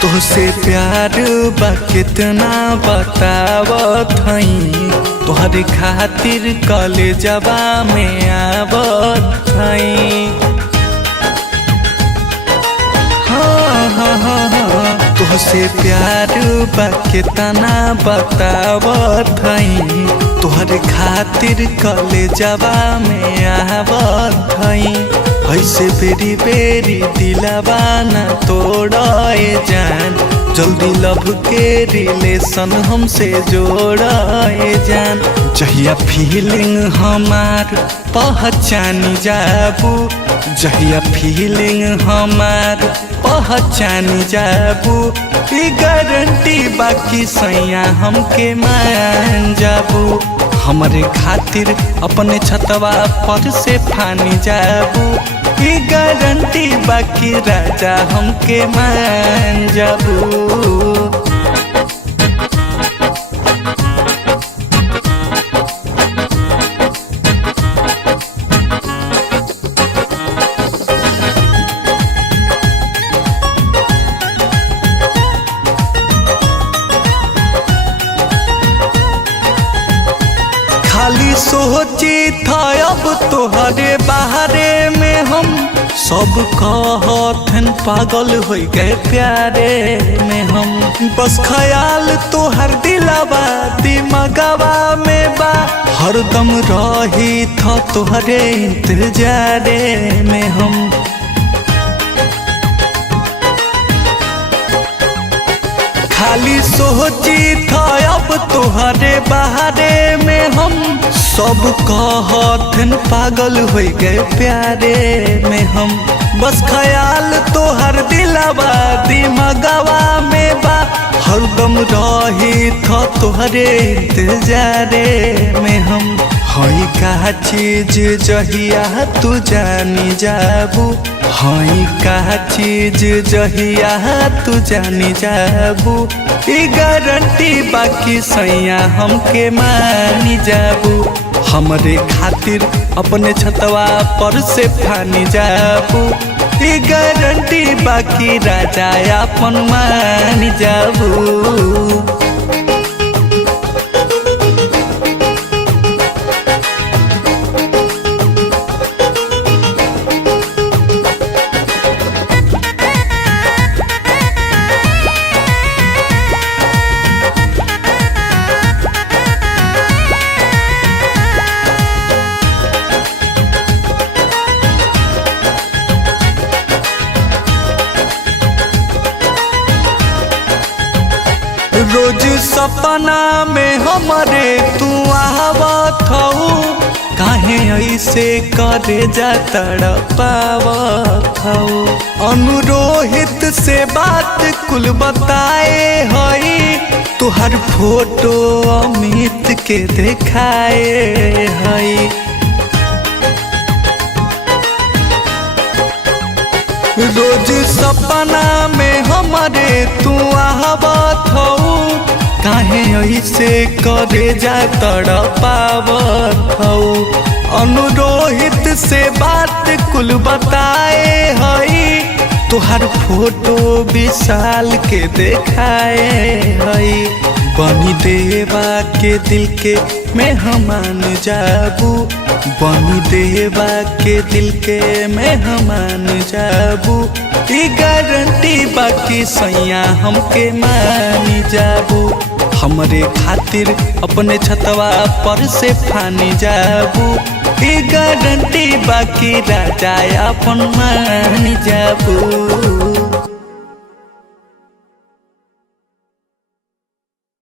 तुहसे प्यार बा कितना बतावत हई, तोहरे खातिर कॉलेजवा में आवत हई। तुहसे प्यार बा कितना बतावत हई, तोहरे खातिर कॉलेजवा में आवत हई। ऐसे बेरी बेरी दिलवा न तोड़े जान, जल्दी लव के रिलेशन हमसे जोड़े जान। जहिया फीलिंग हमार पहचानी जाबू, जहिया फीलिंग हमार पहचानी जाबू, ई गारंटी बाकी सैया हमके मान जाबू। हमरे खातिर अपने छतवा पर से फानी जाबू, ई गारंटी बाकी राजा हमके मान जाबू। खाली सोची था अब तोहरे बाहरे में हम, सब कहथन पागल हो गए प्यारे में हम। बस ख्याल तोहर दिलवा दिमागवा में बा, हरदम रही था तोहरे इंतजारे में हम। खाली सोची था अब तोहरे बाहरे में हम, सब कहथन पागल हो गए प्यारे में हम। बस ख्याल तोहर दिलवा दिमागवा में बा, हरदम रही था तोहरे इंतजारे में हम। हई का चीज जहिया तू जानी जाबू, हई का चीज जहिया तू जानी जाबू, ई गारंटी बाकी सैया हमके मानी जाबू। हमरे खातिर अपने छतवा पर से फानी जाबू, ई गारंटी बाकी राजा अपन मानी जाबू। रोज सपना में हमारे तू आवत हऊ, काहे ऐसे करे जा तड़पावत हऊ। अनुरोहित से बात कुल बताए हई, तुहर फोटो अमित के देखाए हई। रोज सपना में हमारे तू आवत हऊ, काहे ऐसे करे जा तड़पावत हऊ। अनुरोहित से बात कुल बताए हई, तुहर फोटो विशाल के देखाए हई। बनी देवा के दिल के मेहमान जाबू, बनी देवा के दिल के मेहमान जाबू, ई गारंटी बाकी सैया हमके मानी जाबू। हमरे खातिर अपने छतवा पर से फानी जाबू, ई गारंटी बाकी राजा अपन मानी जाबू।